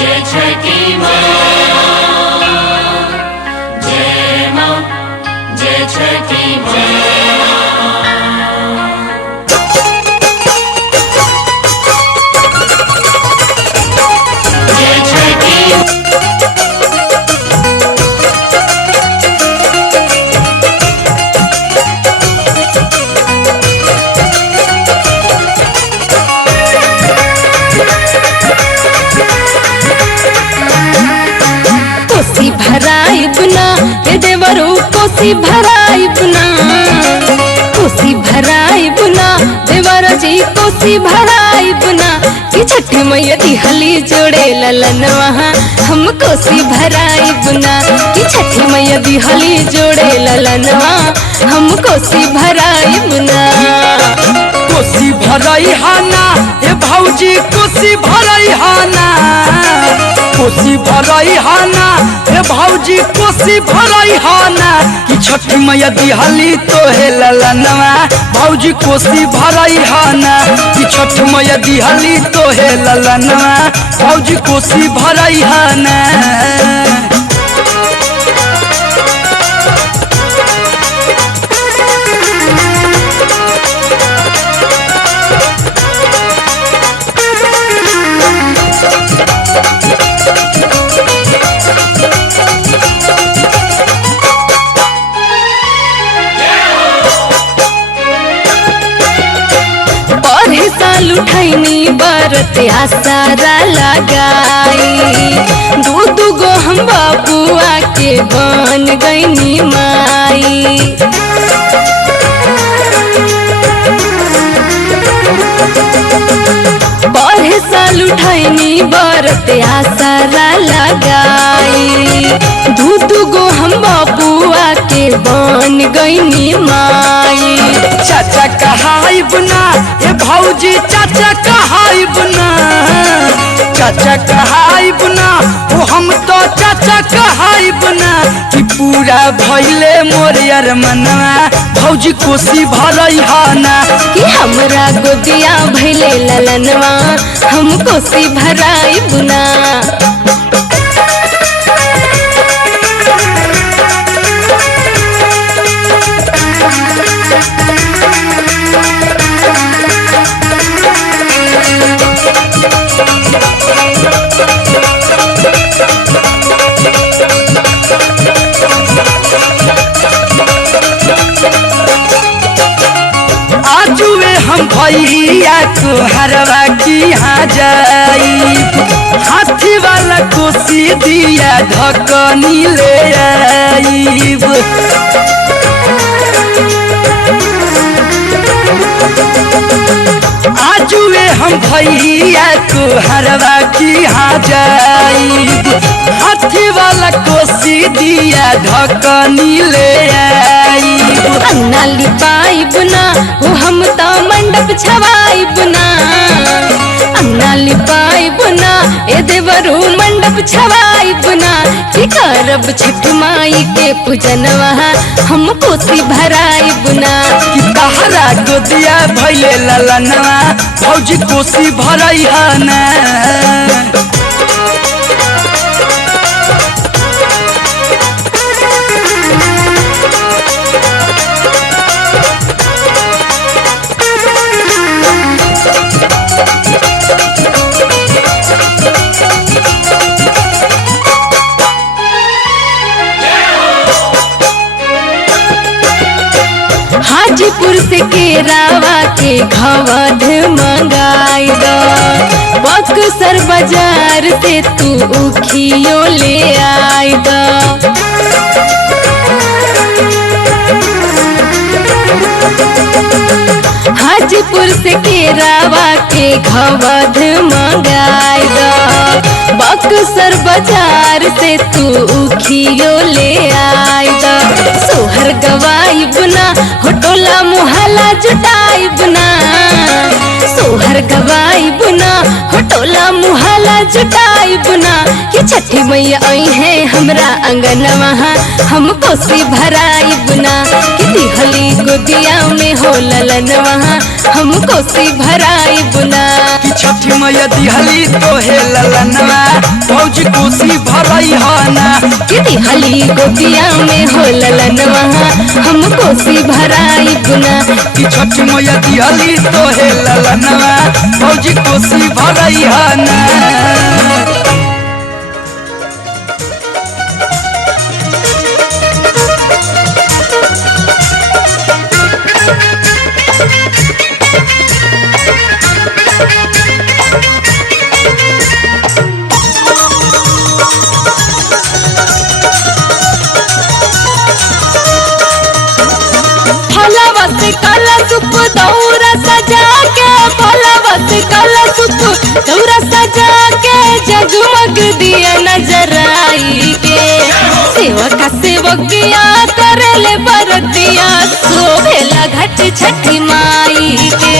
जय छठी माँ, जय माँ, जय छठी माँ। कोसी भराई बुना ये देवरू कोसी भराई बुना, कोसी भराई बुना देवर जी कोसी भराई बुना कि छठी मैया दिहली जोड़े ललनवा हम कोसी भराई बुना कि छठी मैया दिहली जोड़े ललनवा हम कोसी भराई बुना। कोसी भरई हाना ए भौजी कोसी भरई हाना, कोसी भरई हाना ए भौजी कोसी भरई हाना कि छठी मैया दिहली तोहे ललनवा भौजी कोसी भरई हाना कि छठी मैया दिहली तोहे ललनवा भौजी कोसी भरई हाना। साल उठैनी बरत आसारा लगाई, दू गो हम बाबुआ के बन गईनी माई। बड़े साल उठैनी बरत आसारा लगाई, दू गो हम बाबुआ के बन गईनी माई। चाचा कहाई बुना ये भौजी चाचा कहाई बुना, चाचा कहाई बुना वो हम तो चाचा कहाई बुना कि पूरा भइले मोर यार मनवा भौजी कोसी भरई हाना कि हमरा गोदिया भइले ललनवा हम कोसी भराई बुना। आजुए हम भैया को हरवा की यहाँ जाई, हाथी वाला कोसी दिया ढकनी ले आईब। आजुए हम भैया को हरवा की यहाँ जाईब, हाथी वाला कोसी दिया ढकनी ले आईब। अन्ना लिपाई बुना वो हम तो मंडप छवाई बुना, अन्ना लिपाई बुना ए देवरू मंडप छवाई बुना कि करब छठ माई के पूजनवा हम कोसी भराई बुना। कि तहरा गोदिया भइले ललनवा भौजी कोसी भरई हाना। हाजीपुर से केरावा के घवध मंगाई दो, बक्सर बाजार से तू उखियो ले आई दो। हाजीपुर से केरावा के घवध मंगाई दो, बक्सर बाजार से तू उखियो ले आई दो। सोहर गवाई बुना होटोला मुहला जुटाई बुना, सोहर गवाई बुना होटोला मुहला जुटाई बुना कि छठी मैया आई है हमरा अंगनवा हम कोसी भराई बुना कि दिहली गोदिया में हो ललनवा हम कोसी भराई बुना। कि छठी मैया दिहली तोहे ललनवा भौजी कोसी भरई हाना किती हली गोतिया में हो ललनवा हम कोसी भराई गुना कि छठ मैया दिहली तो हे ललनवा भौजी कोसी भरई हाना। फलवा से कलशुप दौरा सजा के फलवा से कलशुप दौरा सजा के जगमग दिया नजर आई के सेवका सेवकिया करले बरतिया शोभेला घट छठी माई के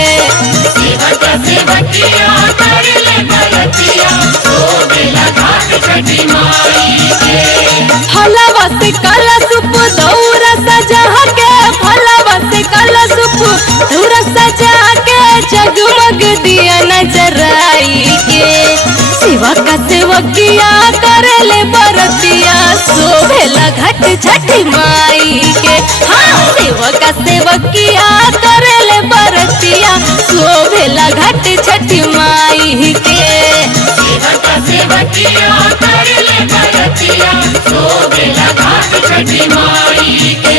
सेवका सेवकिया करले बरतिया शोभेला घाट छठी माई के फलवा से कलशुप दौरा सजा के फलवा से कलशुप दौरा सजा के जगमग दिया नजर आई के सेवका सेवकिया करले बरतिया शोभेला घट छठी माई के हाँ सेवका सेवकिया करले बरतिया शोभेला घट छठी माई के सेवका सेवकिया करले बरतिया शोभेला घाट छठी माई के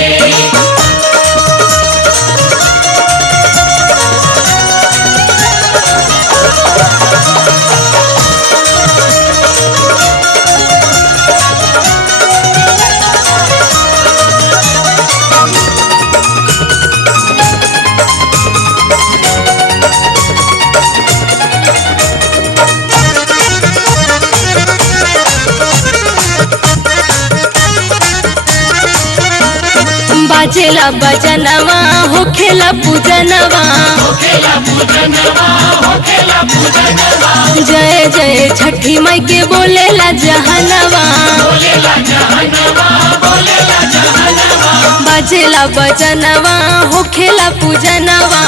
बाजेला बजनवा होखेला पूजनवा होखेला पूजनवा होखेला पूजनवा जय जय छठी माई के बोलेला जहनवा बोलेला जहनवा बोलेला जहनवा बाजेला बजनवा होखेला पूजनवा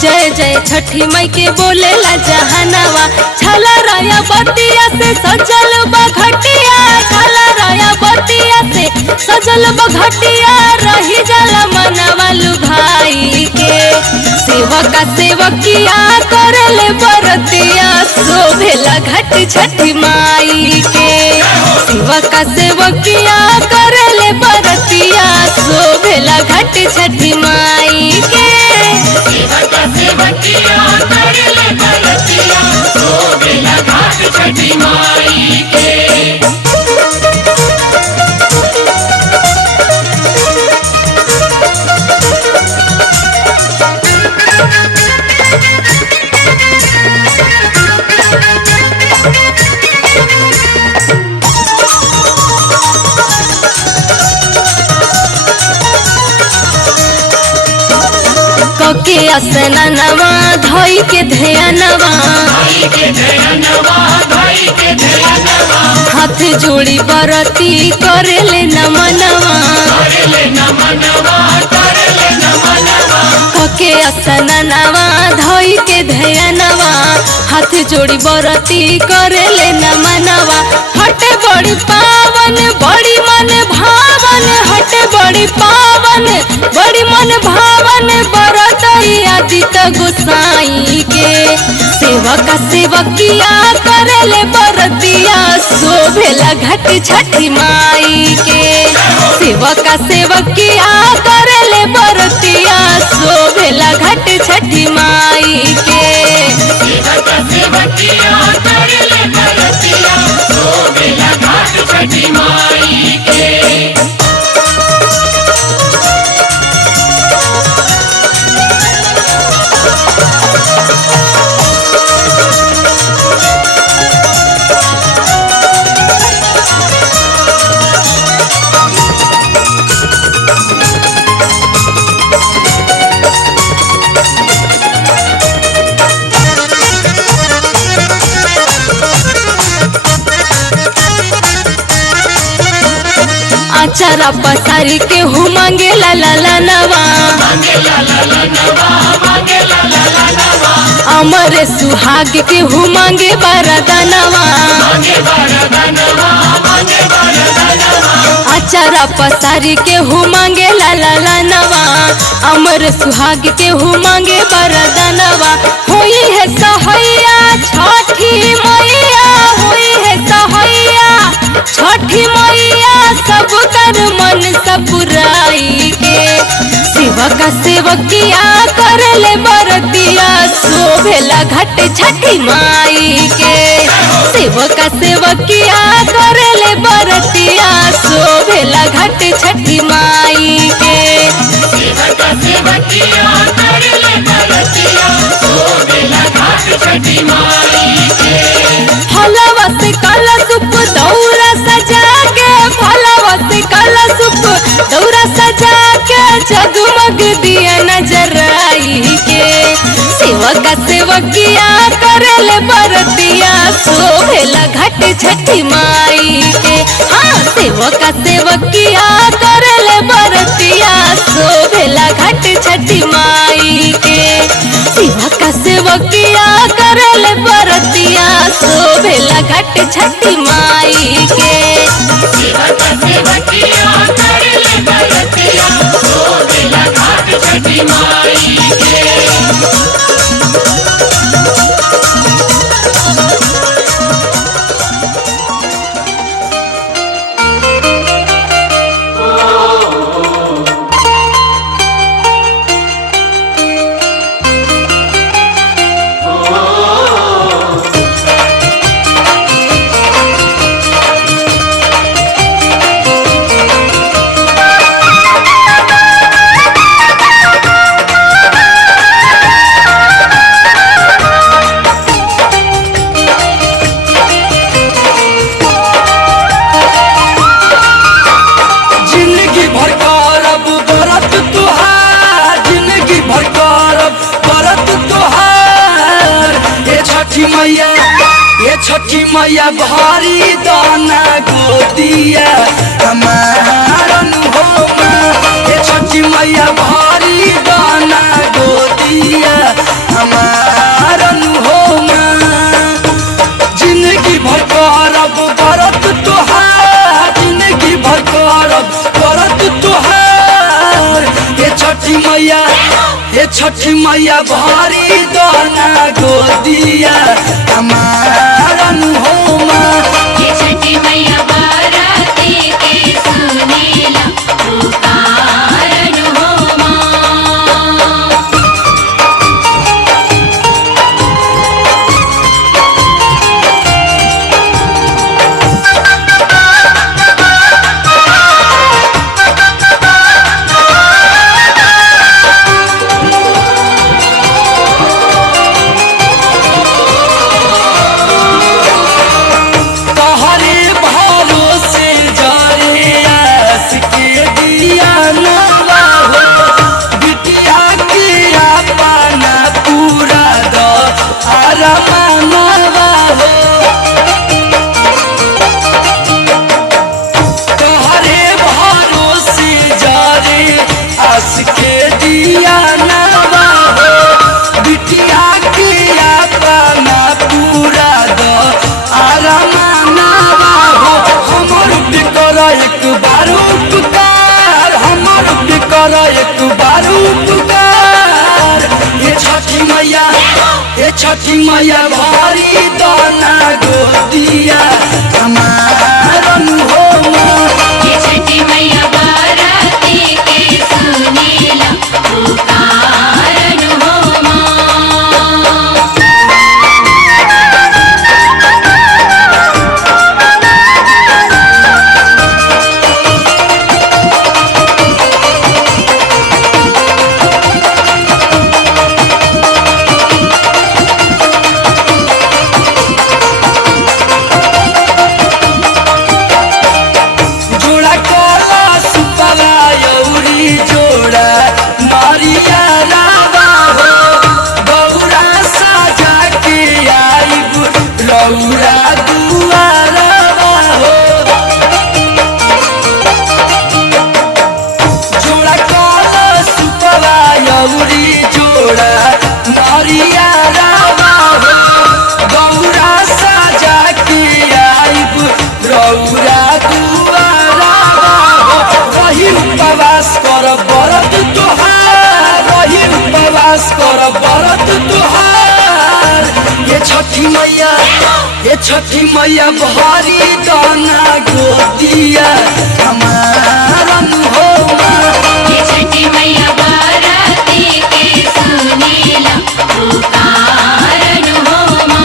जय जय छठी माई के बोलेला जहनवा छला राया बतिया से सजल बघटिया छला राया बतिया से सजल बघटिया रही जाला मनवा लुभाई के सेवका सेवकिया करले बरतिया शोभेला घट छठी माई के सेवका सेवकिया करले बरतिया शोभेला घट छठी माई के सेवका सेवकिया करले बरतिया शोभेला घाट छठी माई के कके असनवा धोई के ध्यानवा भाई के ध्यानवा भाई के ध्यानवा हाथ जोड़ी बरती करेले नमनवा करले नमनवा करले नमनवा कके असनवा धोई के ध्यानवा हाथ जोड़ी बरती करेले नमनवा हटे बड़ी पावन बड़ी मन भावन हटे बड़ी पावन बड़ी मन भावन बरतई आदित गोसाई के सेवका सेवकिया करले बरतिया शोभेला घट छठी माई के सेवका सेवकिया करले बरतिया शोभेला घट छठी माई के सेवका सेवकिया करले बरतिया शोभेला घाट छठी माई के आचारा पसारी के हु मांगेला ललनवा मांगेला ललनवा मांगेला ललनवा अमर सुहाग के हु मांगे बरदनवा मांगे बरदनवा अचारा पसारी के हूँ मांगे लाला लानवा, अमर सुहाग के हूँ मांगे बरदनवा। हुई है सहैया छठी मैया, हुई है सहैया छठी मैया, सब कर मन सपुराई के। सेवक सेवकिया कर ले बरतिया, शोभेला घट छठी माई के। सेवक सेवकिया कर ले बरतिया, शोभेला घट छठी माई के। सेवक सेवकिया कर ले बरतिया, शोभेला घाट छठी माई के। फलवा से कलशुप दौरा सजा के, फलवा से कलशुप दौरा सजा के, जगमग दिया नजराई के। सेवक सेवकिया करेले बरतिया, शोभेला घट छठी माई के। हाँ, सेवक सेवकिया करेले बरतिया, शोभेला घट छठी माई के। सेवक सेवकिया करेले बरतिया, शोभेला घट छठी माई के। सेवक सेवकिया कर ले बरतिया, शोभेला घाट छठी माई के। छठी मैया भारी दाना गोदिया हमारन हो माँ। ये छठी मैया भारी दाना गोदिया हमारन हो माँ। जिंदगी भर करब व्रत तोहार, जिंदगी भर करब व्रत तोहार। ये छठी मैया, ये छठी मैया भारी दाना गोदिया हमारन हो माँ। ये छठी मैया बाराती के सुनीला पुकारन हो माँ। एक बार उपकार। ये छठी मैया, ये छठी मैया भारी दाना गोदिया हमारन हो माँ। ये छठी मैया बाराती के सुनीला पुकारन हो माँ। छठी मैया ये छठी मैया भारी दाना गोदिया हमारा हो ये छठी मैया बाराती के सुनीला पुकारन हो माँ।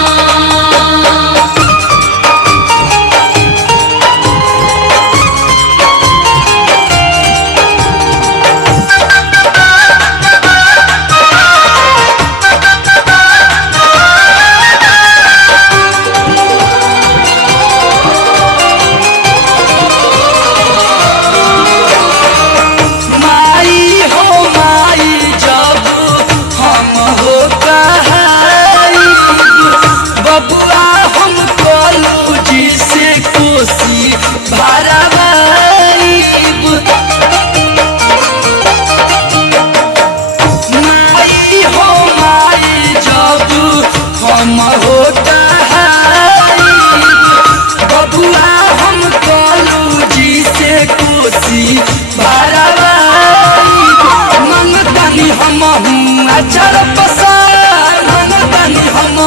अचार पसार मंगतानी हम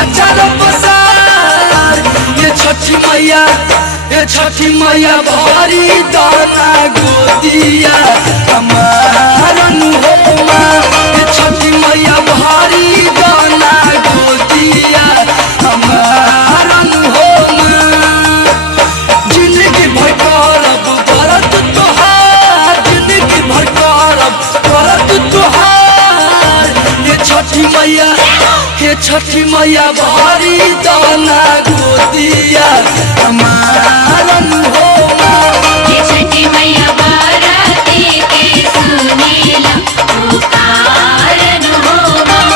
अचार पसार ये छठी मैया भारी दाना गोदिया हमारन हो माँ। ये छठी मैया भारी दाना गोदिया हमारन हो माँ। जिंदगी भर करब व्रत तोहार जिंदगी भर करब व्रत तोहार ये छठी मैया भारी दाना गोदिया हमारन हो माँ। ये छठी मैया बाराती के सुनीला पुकारन हो माँ।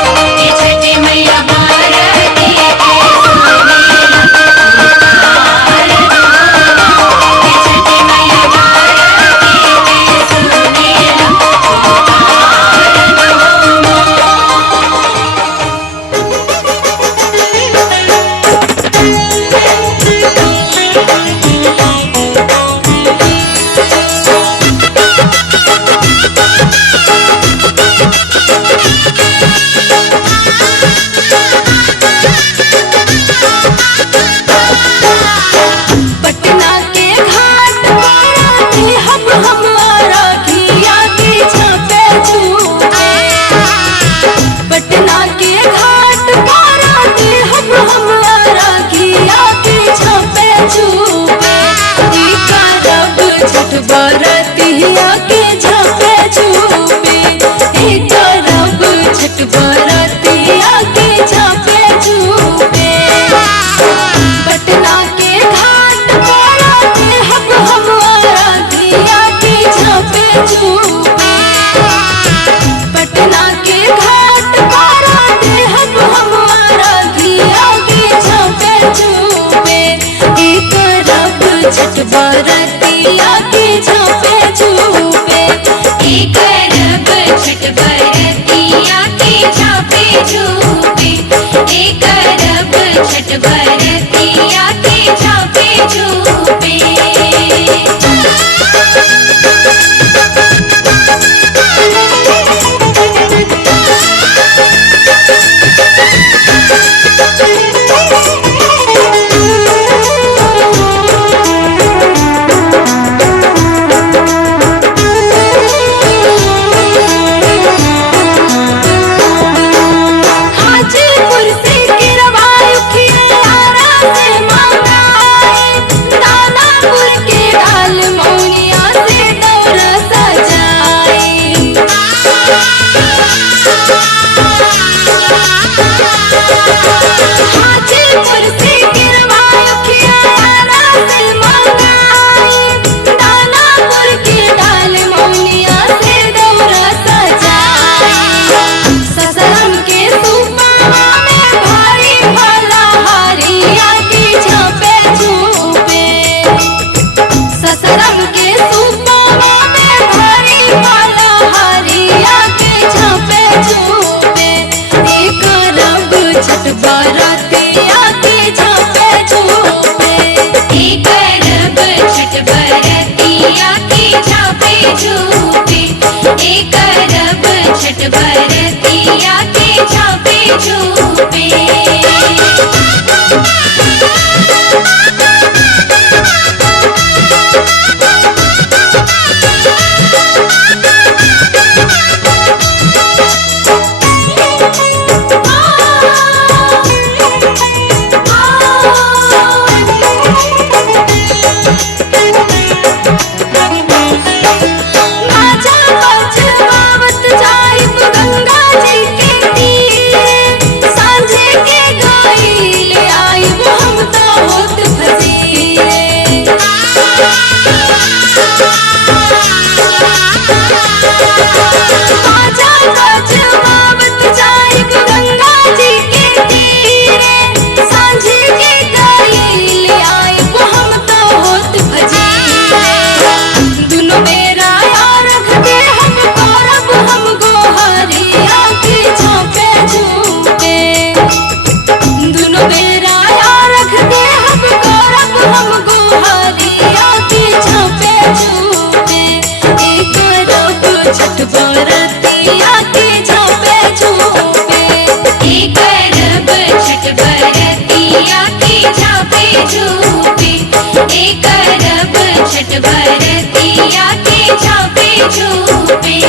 ये छठी मैया बाराती के सुनीला पुकारन हो माँ। ये छठी मैया बाराती के सुनीला पुकारन हो माँ। पटना के घाट बाराती हम हमारा घिया की छापे छूटे। पटना के घाट बाराती हम हमारा घिया की छापे छूटे। ई करब छठ बारातिया के छापे छूटे। ई करब छठ बारातिया के छापे छूटे। पटना के घाट बाराती हम हमारा घिया की छापे छूटे। पटना के घाट बाराती हम हमारा घिया की छापे छूटे। ई करब छठ बारातिया के छापे छूटे। ई करब छठ बारातिया के छापे छूटे। ई करब छठ बारातिया के छापे छूटे। करब छठ बरतिया के झापे झूपे।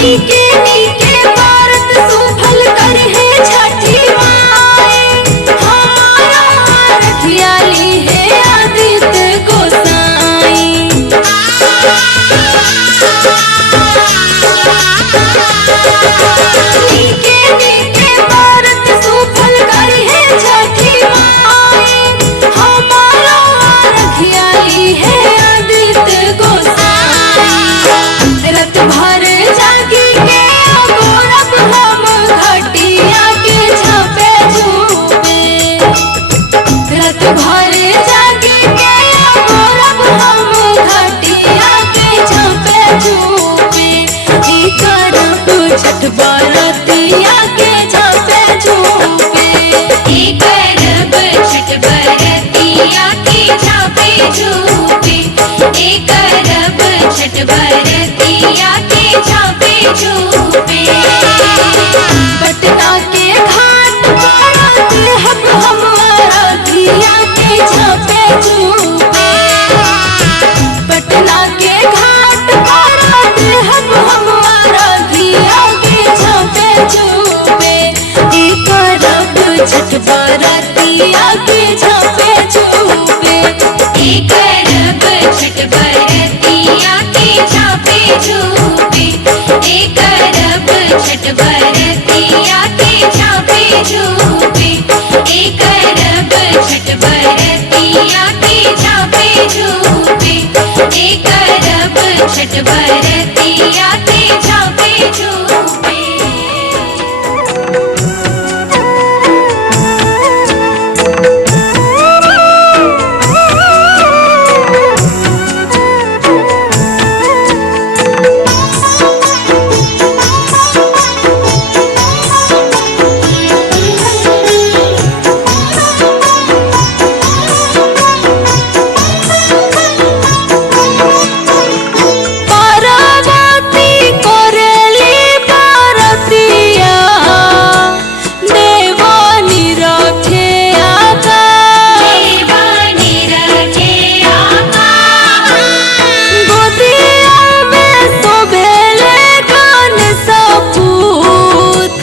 नीके नीके व्रत सुफल करहे छठी माई, हमारा रखियाली है आदित्य गोसाई। नीके नीके व्रत सुफल करहे छठी माई, हमारा रखियाली है आदित्य गोसाई। रत भर जागी के अगोरब हम घटिया के झापे झूपे। रत भर जागी के अगोरब हम घटिया के झापे झूपे। ई करब छठ बरतिया के झापे झूपे। ई करब छठ बरतिया के झापे झूपे। ई करब छठ बरतिया के झापे झूपे। पटना के घाट पर हम अरतिया के झापे झूपे। पटना के घाट पर हम अरतिया के झापे झूपे। ई करब छठ बरतिया के झापे झूपे। ई करब छठ बरतिया के झापे झूपे। ई करब छठ बरतिया के झापे झूपे। ई करब छठ बरतिया के झापे झूपे। ई करब छठ बरतिया के झापे झूपे। पार्वती कोरेली पार्वतिया, देवानी रखे आकाश। देवानी रखे आकाश। गोदिया में शोभेले गणेश पूत,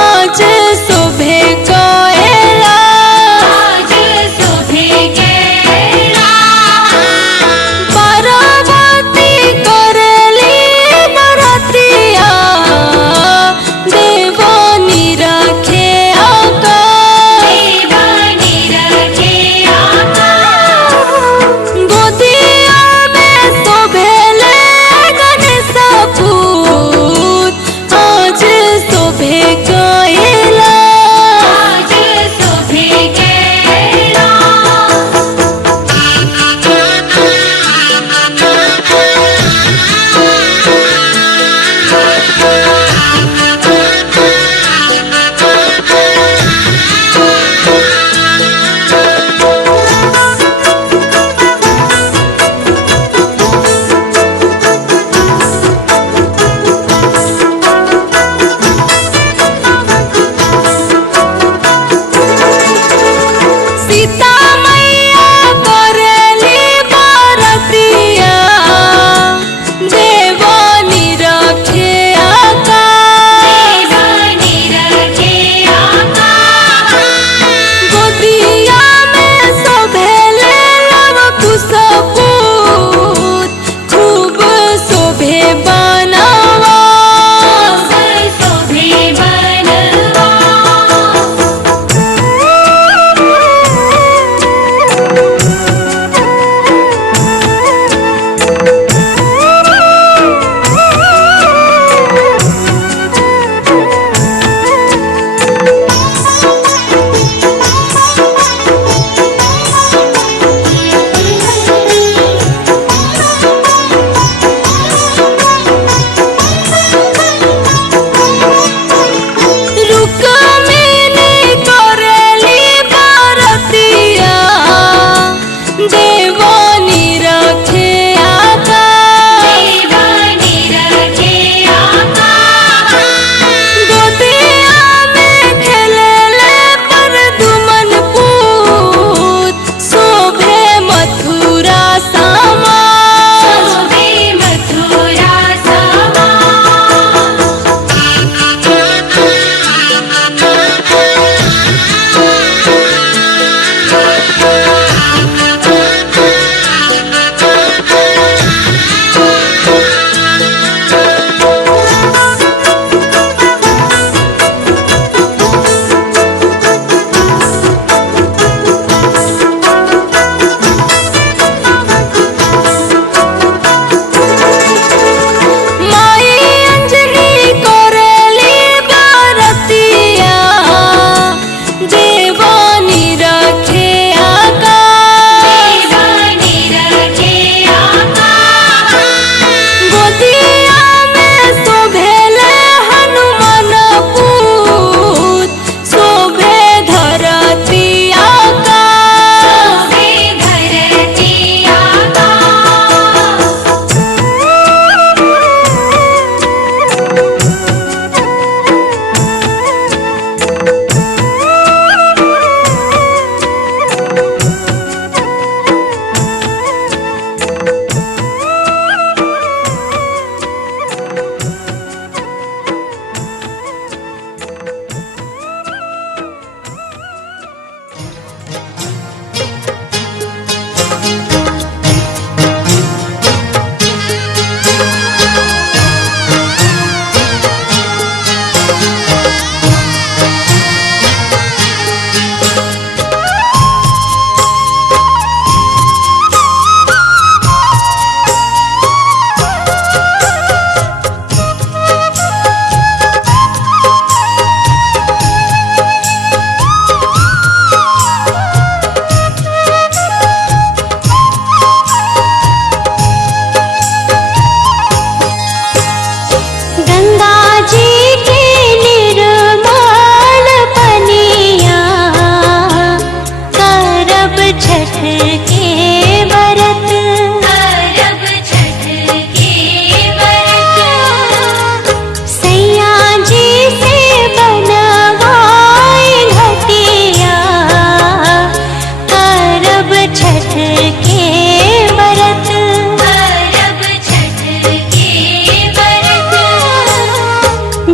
आज शोभे कैला। आज शोभे कैला। पार्वती कोरेली बरतिया, देवानी रखे आकाश। देवानी रखे आकाश। गोदिया में शोभेले गणेश पूत, आज शोभे कैला। आज शोभे कैला।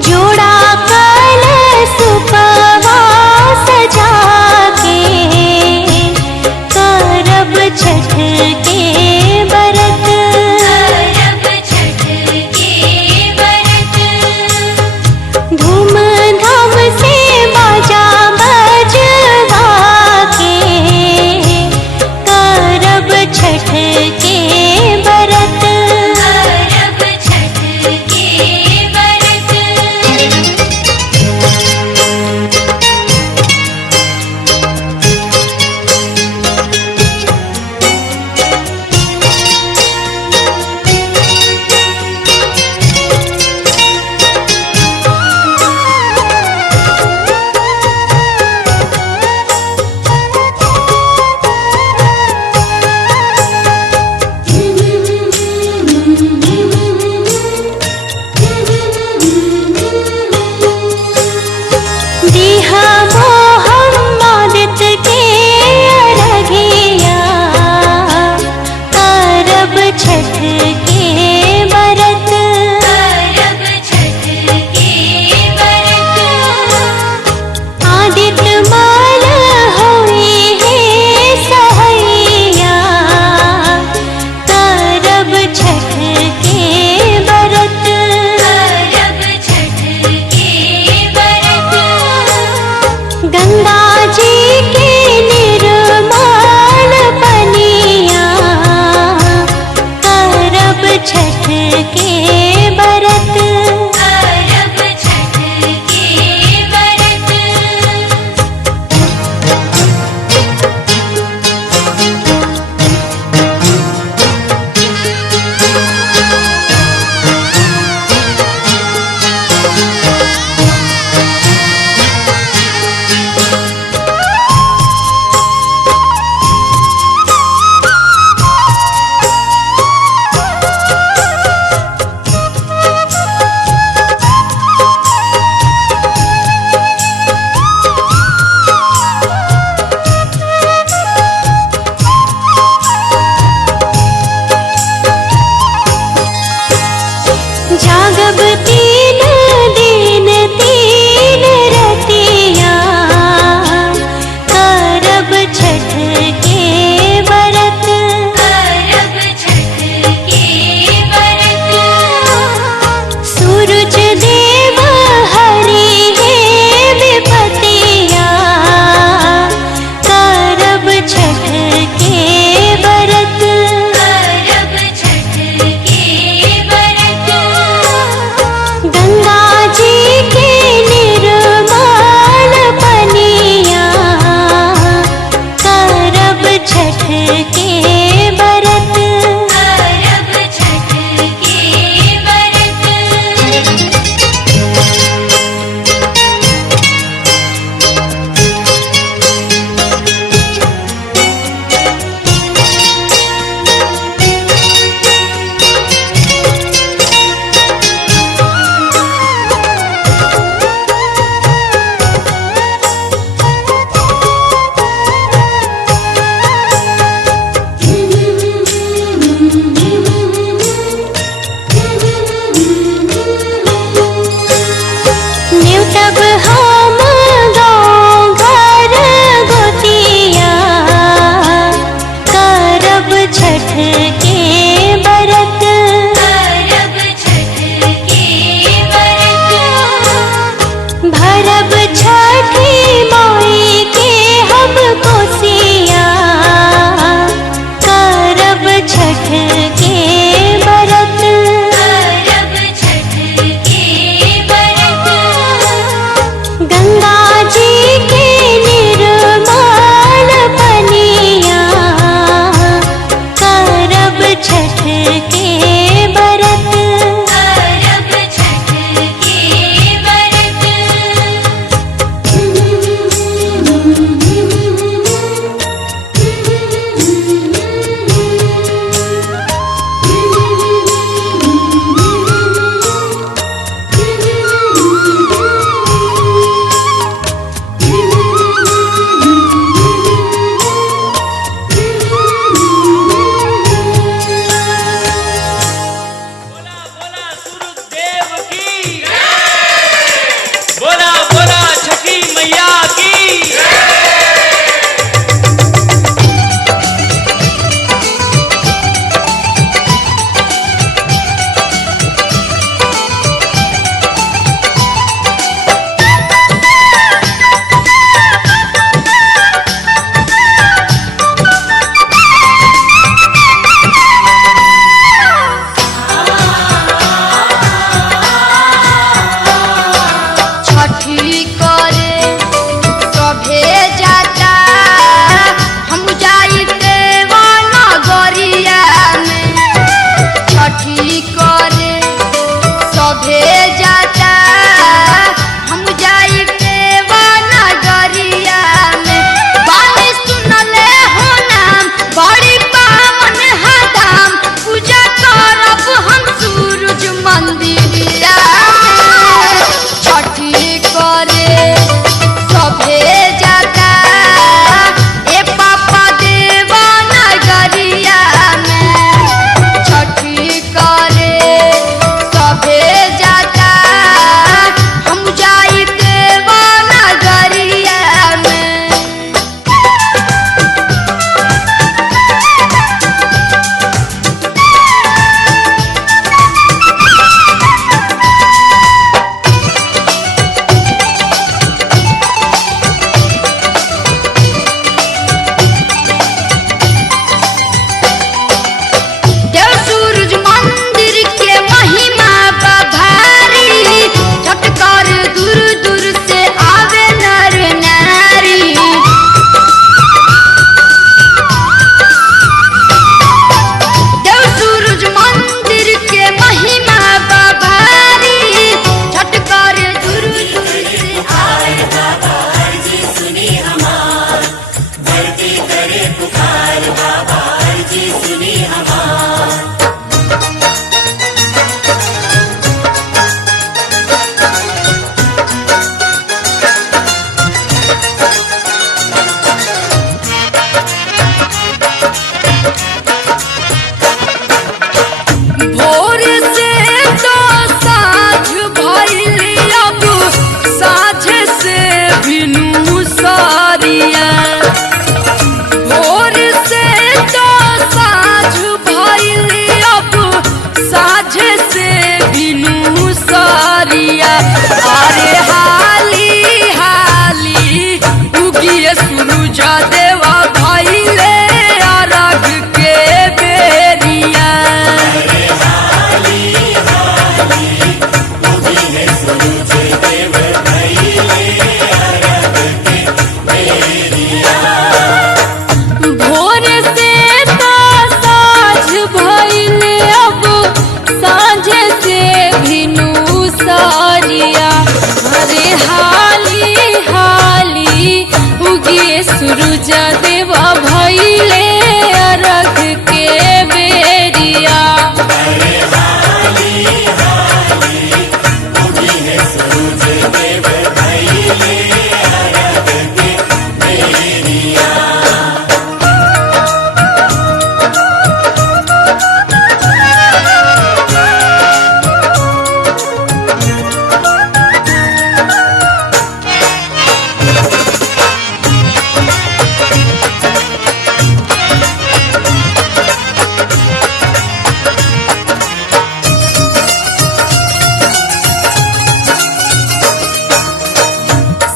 जोड़ा कलश पवा सजा के करब छठ के व्रत। करब छठ के व्रत। धूमधाम से बाजा बजवा के करब छठ के व्रत। करब छठ के व्रत। दिहा मोहम्मद के अरघिया करब छठ के व्रत। करब छठ के व्रत। आदित्य माल होई है सहैया करब छठ के व्रत। करब छठ के व्रत। गंगा जी के निर्मल पनिया करब छठ के व्रत। करब छठ के व्रत। जागब तीन दिन तीन रतिया करब छठ के व्रत। करब छठ के व्रत। सूरज देव हरि है विपतिया करब छठ के व्रत। करब छठ के व्रत। गंगा जी के निर्मल पनिया करब छठ के व्रत। करब छठ के व्रत। न्यूटब हम गाँव घर गोतिया करब छठ के व्रत। करब छठ के व्रत। भरब छठी माई के हम कोसिया करब छठ के व्रत। करब छठ के व्रत। अरे हाली हाली उगिए सूरज देवा भइले अरघ के बेरिया। भोर से तो साँझ भइले अब साँझ से भिनु सारिया। अरे हाली हाली उगिए सूरज देवा भइले अरघ के बेरिया।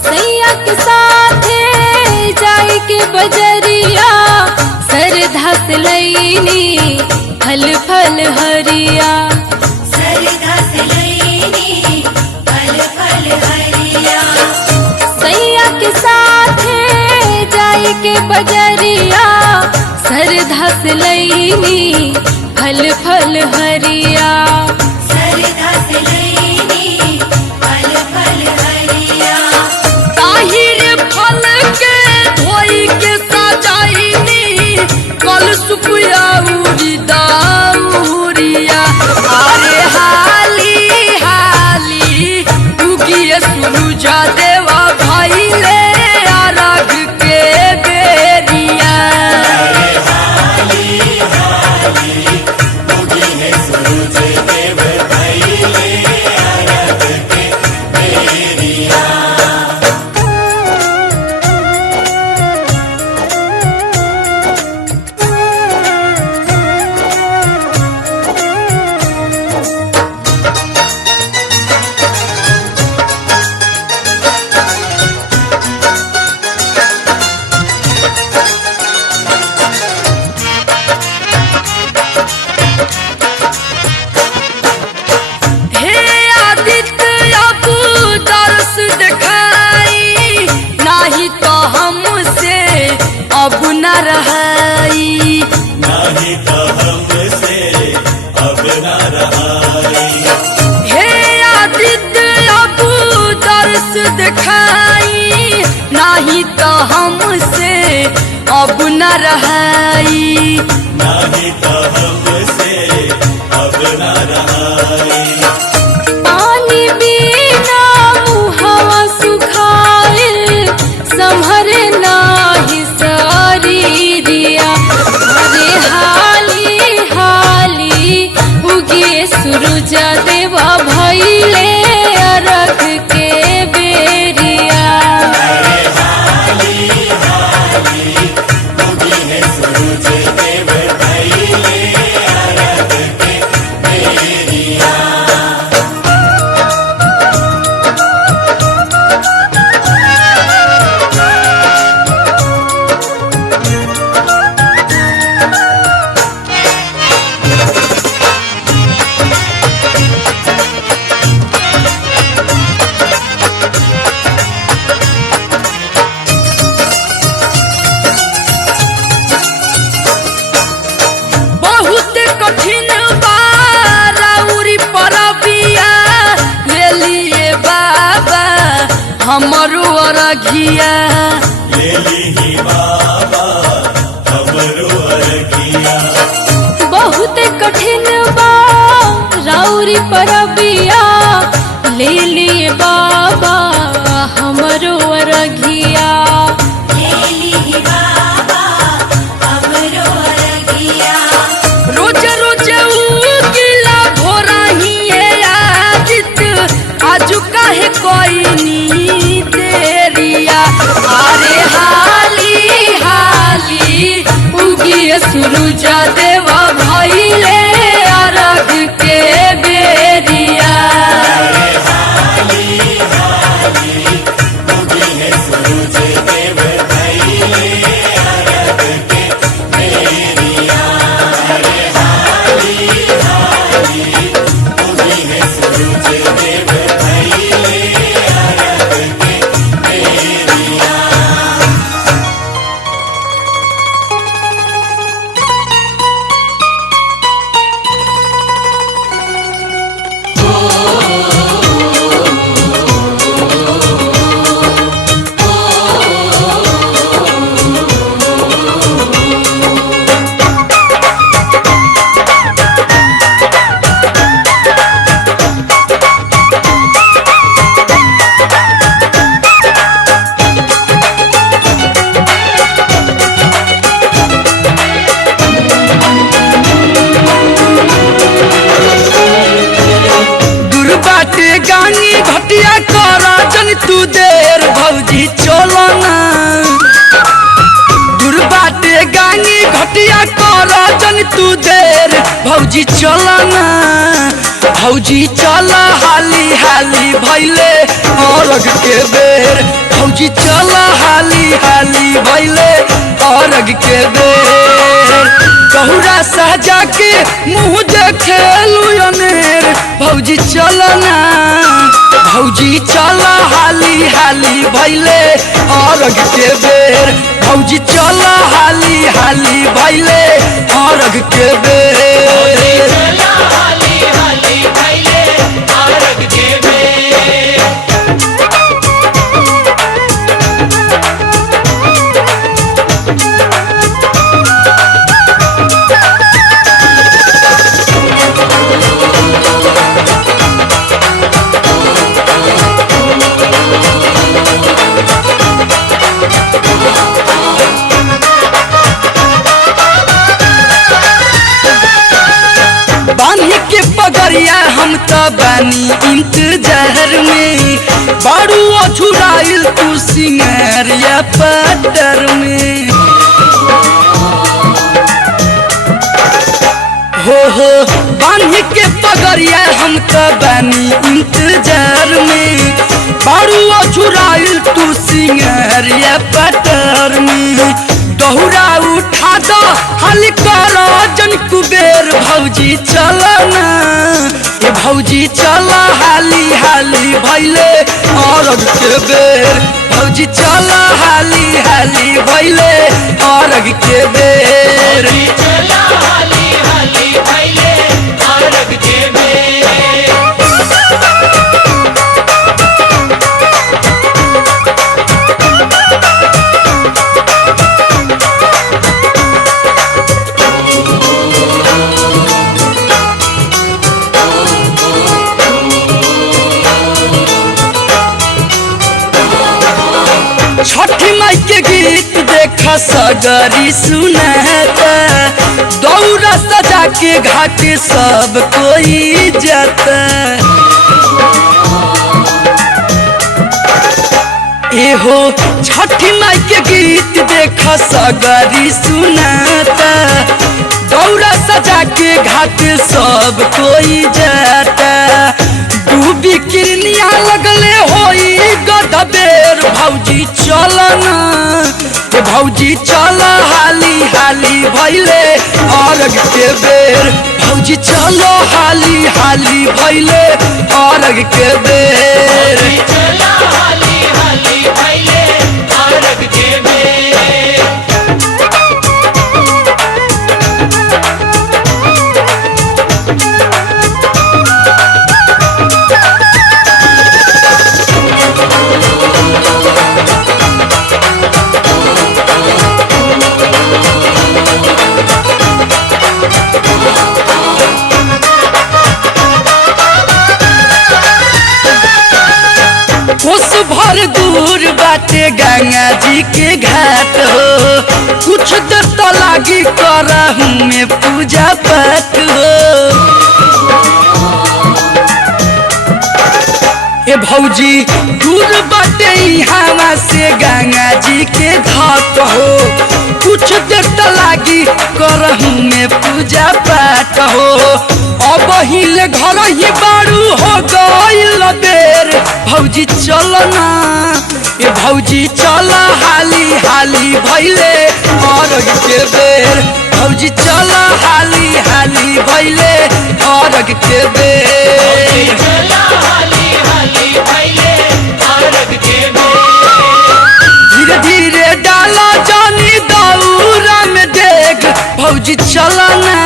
सैया के साथे जाई के बजरिया सरधा से लईनी फल फल हरिया। सैया के साथे जाई के बजरिया सरधा से लईनी फल फल हरिया। ताहिर फल के धोई के सजाइनी कल सुपुया उड़ी दाउरिया। अरे हाली हाली उगिए सूरज देवा भइले अरघ के बेरिया। हे आदित्य अब दर्श दिखाई नाही तो हमसे अब न रहाई। हे आदित्य अब दर्श दिखाई नाही तो हमसे अब न रहाई। पानी बिना मुहवा सुखाइल संभरे नाही शरीरिया। अरे हाली हाली उगिए सूरज देवा भइले। हमरा घिया ले ली बाबा हमरो अरगिया बहुत कठिन बा राउरी परबिया ले लिए बाबा हमरो अरघिया रोज रोज उगिला भोराहिए आदित आजु काहे कोई देरिया अरे हाली हाली उगिए सूरज देवा भइले अरघ के बेरिया हाली भौजी चला ना भौजी चला हाली हाली भैले अरग के बेर भौजी चला हाली हाली भैले अरग के बेर कहूरा सजा के मुँह देखे लुयनेर भौजी चला ना भौजी चला हाली हाली भैले अरग के बेर भौजी चला हाली हाली भैले अरग के बेर बानी के पगड़िया हम तो बानी इंतजार में बारू अछुराइल तू सिंगारिया पटर में हो बानी के पगड़िया हम तो बानी इंतजार में बारू अछुराइल तू सिंगारिया पटर में दहुरा उठा दो हाली करो जन कुबेर भौजी चला ना ये भौजी चला हाली हाली भैले अरग के बेर भौजी चला हाली हाली भैले अरग के बेर छठी माई के गीत देखा सगरी सुनाता दौरा सजा के घाट सब कोई जाता एहो छठी माई के गीत देखा सगरी सुनाता दौरा सजा के घाट सब कोई जाता डूबी किरनिया लगले होई गदबेर भौजी चला ना ये भौजी चला हाली हाली भैले अरग के बेर भौजी चलो हाली हाली भैले अरग के बेर कोस भर दूर बाटे गंगा जी के घाट हो कुछ देर तो लागी करहूँ में पूजा पाठ हो ए भौजी दूर बाटे यहाँ से गंगा जी के घाट हो कुछ देर तो लागी करहूँ में पूजा पाठ हो अब हिले घर ही बारू हो गइल बेर भौजी चल ना ये भौजी चल हाली हाली भैले अरग के बेर भौजी चल हाली हाली भैले अरग के बेर धीरे धीरे डाला जानी दौरा में देख भौजी चला ना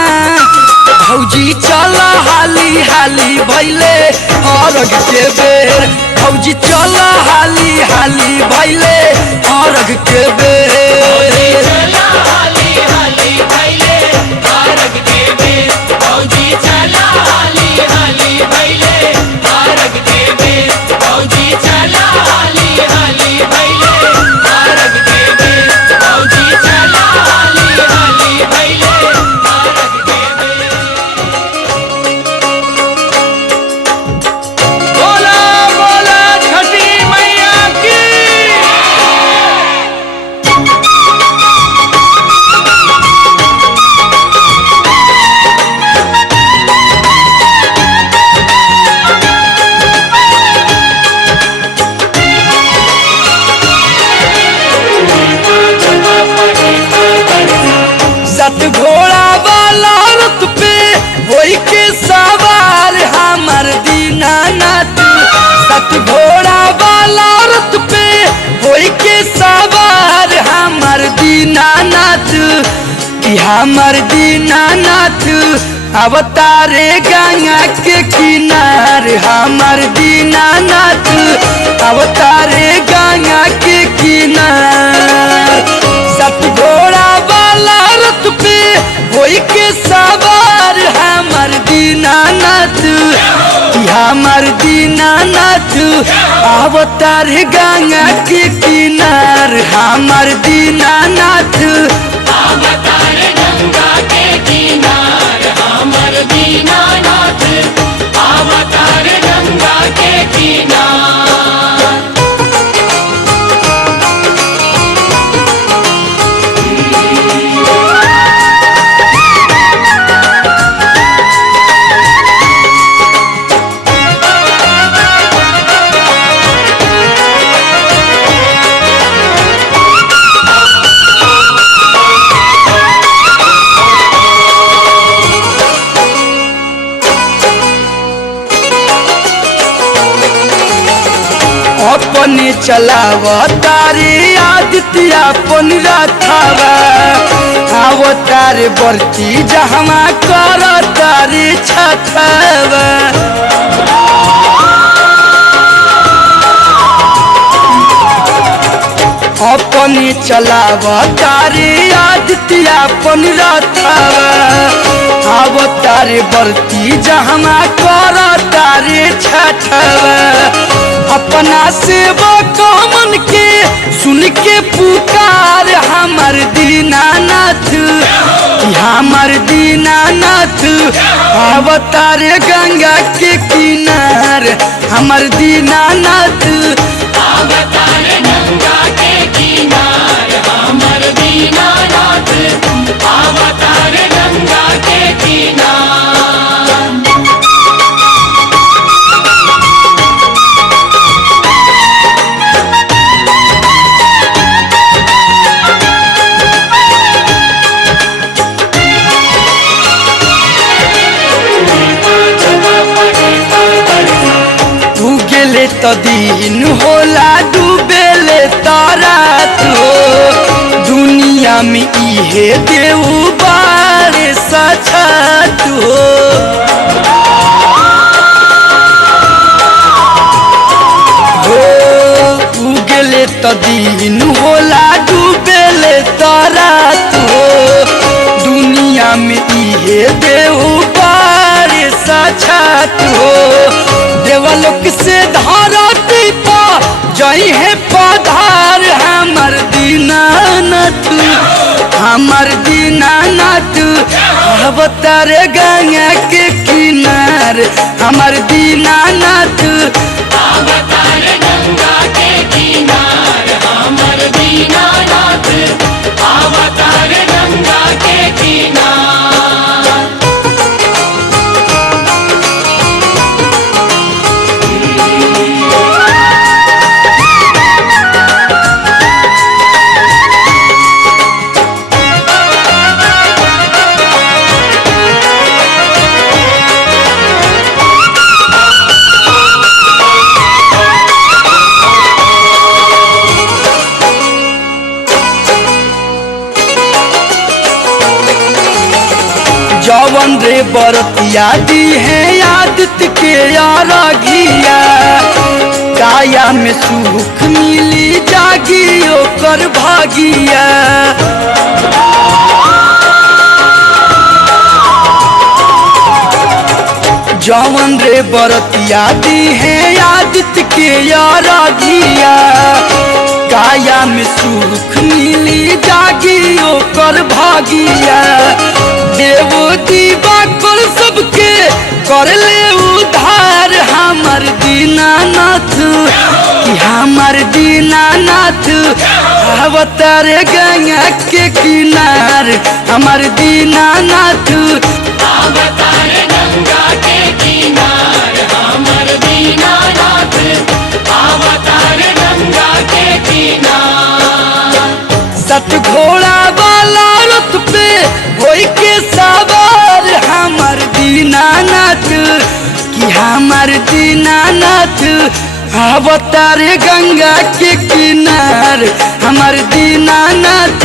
भौजी चला हाली हाली भैले अरग के बेर भौजी चला हाली हाली भैले अरग के बेर सत घोड़ा वाला रथ पे होई के सवार हमर दीनानाथ कि हमर दीनानाथ अवतारे गंगा के किनार हमर दीनानाथ अवतारे गंगा के किनार सत घोड़ा वाला रथ पे होई के सवार हमर दीनानाथ कि हमर दीनानाथ अवतारे गंगा के किनार हमर दीनानाथ अवतार गंगा के किनार हमर दीनानाथ अवतार गंगा के किनार। अपने चलावतारे आदित्य अपन रथावा अवतारे बरती जहमा करतारे छथावा अपने चलावतारे आदित्य अपन रथावा अवतारे बरती जहमा करतारे छथावा अपना सेवक मन के सुन के पुकार हमर दीनानाथ हमर दीनानाथ अवतार गंगा के किनार हमर दीनानाथ अवतार गंगा के किनार हमर दीनानाथ अवतार गंगा के किनार। उगेले तो दिन होला डूबेले तो रात हो दुनिया में इहे देव बारे सचत हो उगेले तो दिन होला डूबेले तो रात हो दुनिया में इहे देव बारे सचत हो देवलोक से धरती पर जई है पधार हमर दीनानाथ हमर दीनानाथ अवतार गंगा के किनार हमर दीनानाथ अवतार गंगा के किनार हमर दीनानाथ अवतार गंगा के किनार। जवन रे बरतिया दी है आदित्य के अरघिया काया में सुख मिली जागी ओकर भागिया जवन रे बरतिया दी है आदित्य के अरघिया काया में सुख मिली जागी ओकर भागिया देव दीवा कर सबके कर ले उधार हमर दीनानाथ हमर दीनानाथ अवतार गंगा के किनार हमर दीनानाथ अवतार गंगा के किनार हमर दीनानाथ अवतार गंगा के किनार। सत घोड़ा वाला रथ पे होई के सवार हमर दीनानाथ कि हमर दीनानाथ अवतार गंगा के किनार हमार दीनानाथ